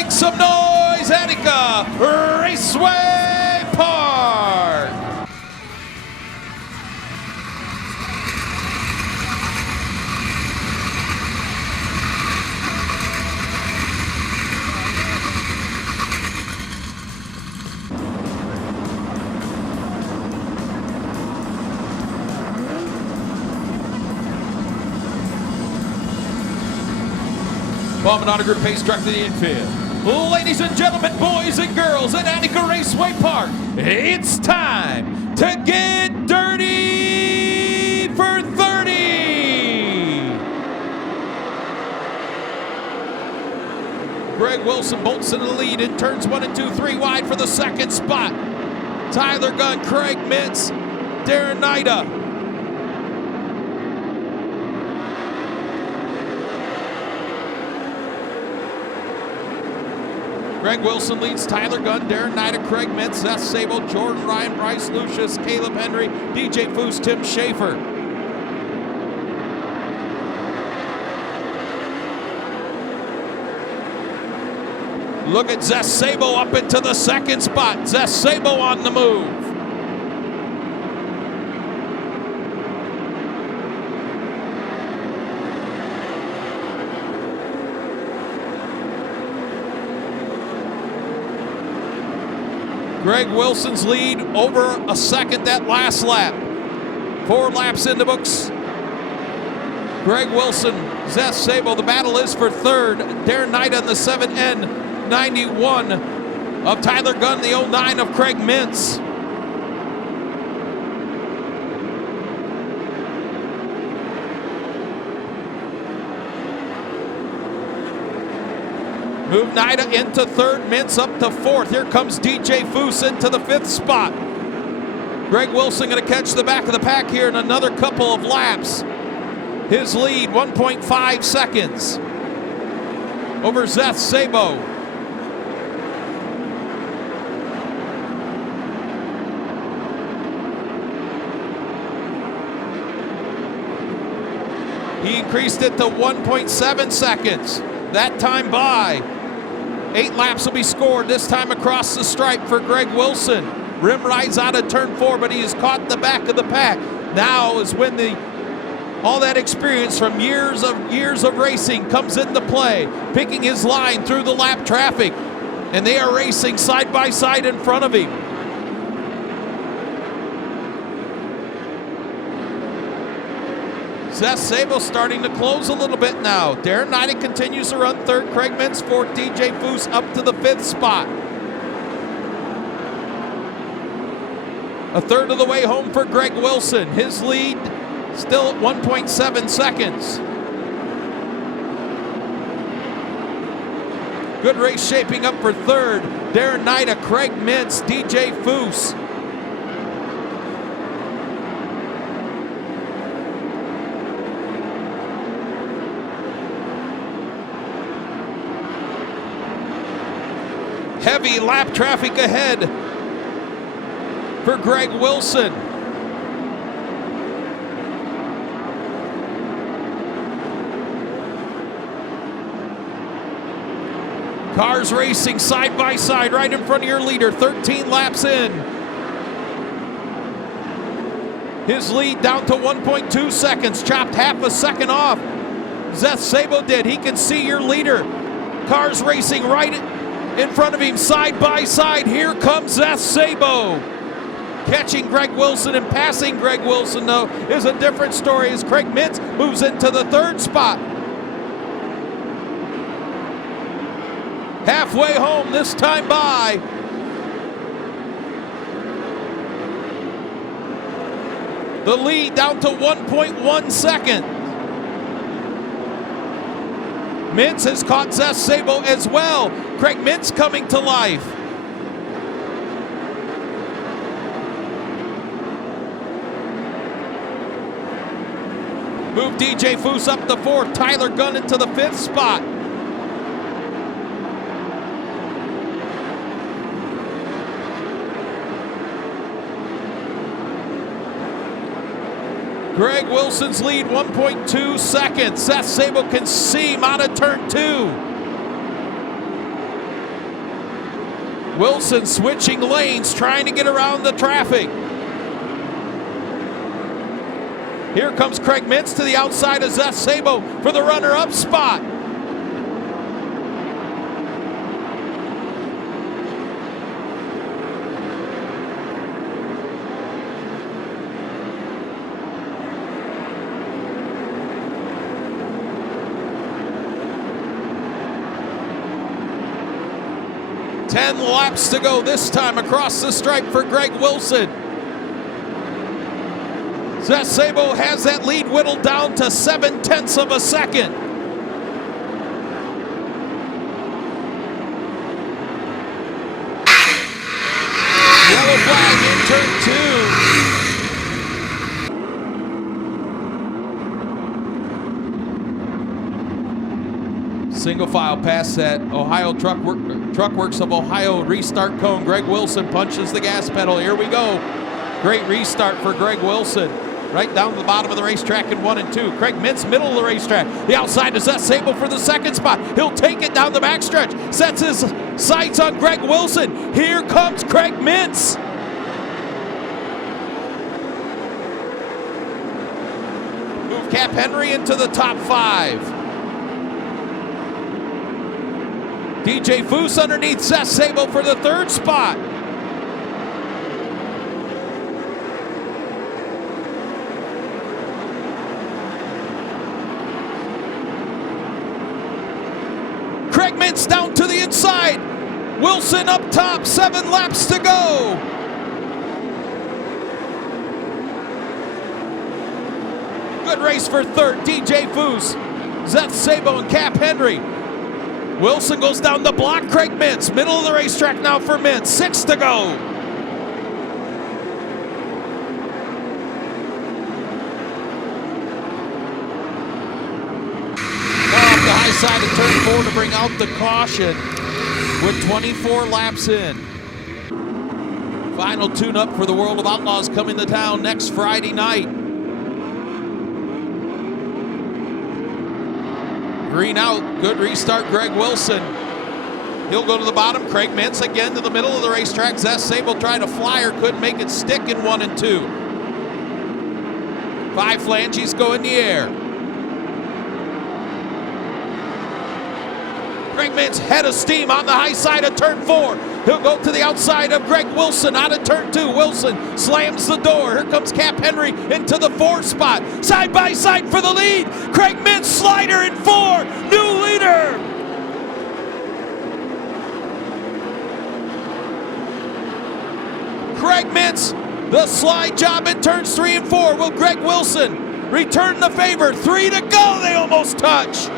Make some noise, Attica Raceway Park. Bombing on a group pace directly to the infield. Ladies and gentlemen, boys and girls at Attica Raceway Park, it's time to get dirty for 30. Greg Wilson bolts in the lead in turns 1 and 2, 3 wide for the second spot. Tyler Gunn, Craig Mintz, Darren Nida. Greg Wilson leads Tyler Gunn, Darren Nida, Craig Mintz, Seth Sable, Jordan Ryan, Bryce Lucius, Caleb Henry, DJ Foose, Tim Schaefer. Look at Seth Sable up into the second spot. Seth Sable on the move. Greg Wilson's lead over a second that last lap. 4 laps in the books. Greg Wilson, Seth Sable, the battle is for third. Darren Nida in the 7N91 of Tyler Gunn, the 09 of Craig Mintz. Move Nida into third, Mintz up to fourth. Here comes DJ Foose into the 5th spot. Greg Wilson going to catch the back of the pack here in another couple of laps. His lead, 1.5 seconds over Seth Sabo. He increased it to 1.7 seconds. That time by. 8 laps will be scored, this time across the stripe for Greg Wilson. Rim rides out of turn 4, but he has caught the back of the pack. Now is when all that experience from years of racing comes into play, picking his line through the lap traffic, and they are racing side by side in front of him. Seth Sable starting to close a little bit now. Darren Nida continues to run third. Craig Mintz fourth. DJ Foose up to the 5th spot. A third of the way home for Greg Wilson. His lead still at 1.7 seconds. Good race shaping up for third. Darren Nida, Craig Mintz, DJ Foose. Heavy lap traffic ahead for Greg Wilson. Cars racing side by side right in front of your leader, 13 laps in. His lead down to 1.2 seconds, chopped half a second off. Seth Sabo did. He can see your leader. Cars racing right in front of him, side by side. Here comes Seth Sabo. Catching Greg Wilson and passing Greg Wilson, though, is a different story as Craig Mintz moves into the 3rd spot. Halfway home this time by. The lead down to 1.1 seconds. Mintz has caught Seth Sabo as well. Craig Mintz coming to life. Move DJ Foose up to 4th. Tyler Gunn into the 5th spot. Greg Wilson's lead, 1.2 seconds. Seth Sabo can see him out of turn 2. Wilson switching lanes, trying to get around the traffic. Here comes Craig Mintz to the outside of Zeth Sabo for the runner-up spot. Ten laps to go this time across the stripe for Greg Wilson. Zeth Sabo has that lead whittled down to 0.7 of a second. Yellow flag in turn 2. Single file past that Ohio Truckworks of Ohio restart cone. Greg Wilson punches the gas pedal. Here we go. Great restart for Greg Wilson. Right down to the bottom of the racetrack in 1 and 2. Craig Mintz, middle of the racetrack. The outside is Zeth Sabo for the second spot. He'll take it down the backstretch. Sets his sights on Greg Wilson. Here comes Craig Mintz. Move Cap Henry into the top 5. DJ Foose underneath Zeth Sabo for the third spot. Craig Mintz down to the inside. Wilson up top, 7 laps to go. Good race for third, DJ Foose. Zeth Sabo and Cap Henry. Wilson goes down the block, Craig Mintz. Middle of the racetrack now for Mintz, 6 to go. Side of turn 4 to bring out the caution with 24 laps in. Final tune-up for the World of Outlaws coming to town next Friday night. Green out, good restart Greg Wilson. He'll go to the bottom. Craig Mintz again to the middle of the racetrack. Zeth Sabo tried a flyer, couldn't make it stick in 1 and 2. 5 flanges go in the air. Craig Mintz head of steam on the high side of turn 4. He'll go to the outside of Greg Wilson out of turn 2. Wilson slams the door. Here comes Cap Henry into the 4 spot. Side by side for the lead. Craig Mintz slider in 4. New leader. Craig Mintz, the slide job in turns 3 and 4. Will Greg Wilson return the favor? 3 to go. They almost touch.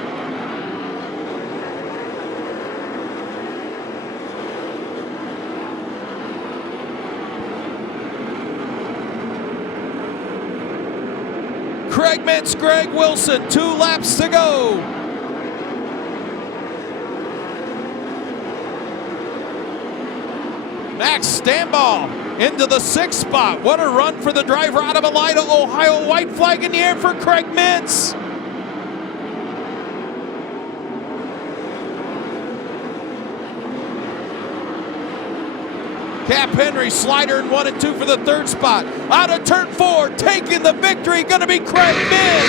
Craig Mintz, Greg Wilson, 2 laps to go. Max Stanball into the 6th spot. What a run for the driver out of Elida, Ohio. White flag in the air for Craig Mintz. Cap Henry, slider in 1 and 2 for the 3rd spot. Out of turn 4, taking the victory, gonna be Craig Mintz.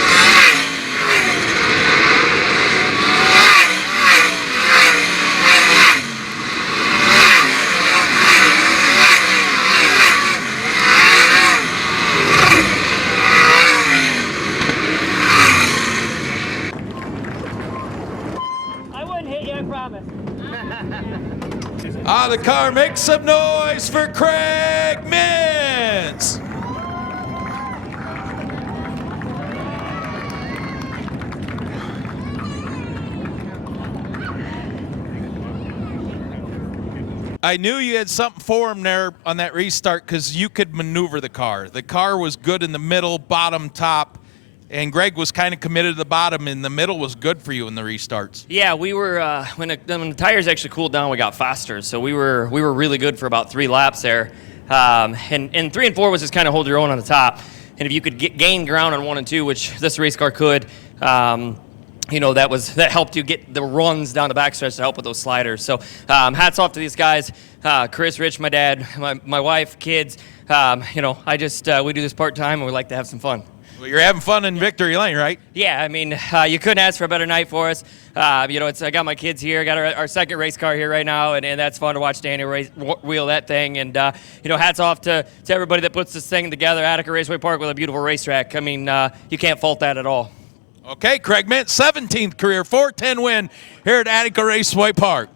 I wouldn't hit you, I promise. The car makes some noise for Craig Mintz. I knew you had something for him there on that restart because you could maneuver the car. The car was good in the middle, bottom, top. And Greg was kind of committed to the bottom, and the middle was good for you in the restarts. Yeah, we were when the tires actually cooled down, we got faster. So we were really good for about 3 laps there. And 3 and 4 was just kind of hold your own on the top. And if you could gain ground on 1 and 2, which this race car could, that helped you get the runs down the backstretch to help with those sliders. So hats off to these guys, Chris, Rich, my dad, my wife, kids. I just we do this part-time and we like to have some fun. Well, you're having fun in Victory Lane, right? Yeah, I mean, you couldn't ask for a better night for us. I got my kids here. I got our second race car here right now, and that's fun to watch Danny wheel that thing. And, hats off to everybody that puts this thing together. Attica Raceway Park with a beautiful racetrack. I mean, you can't fault that at all. Okay, Craig Mint, 17th career 410 win here at Attica Raceway Park.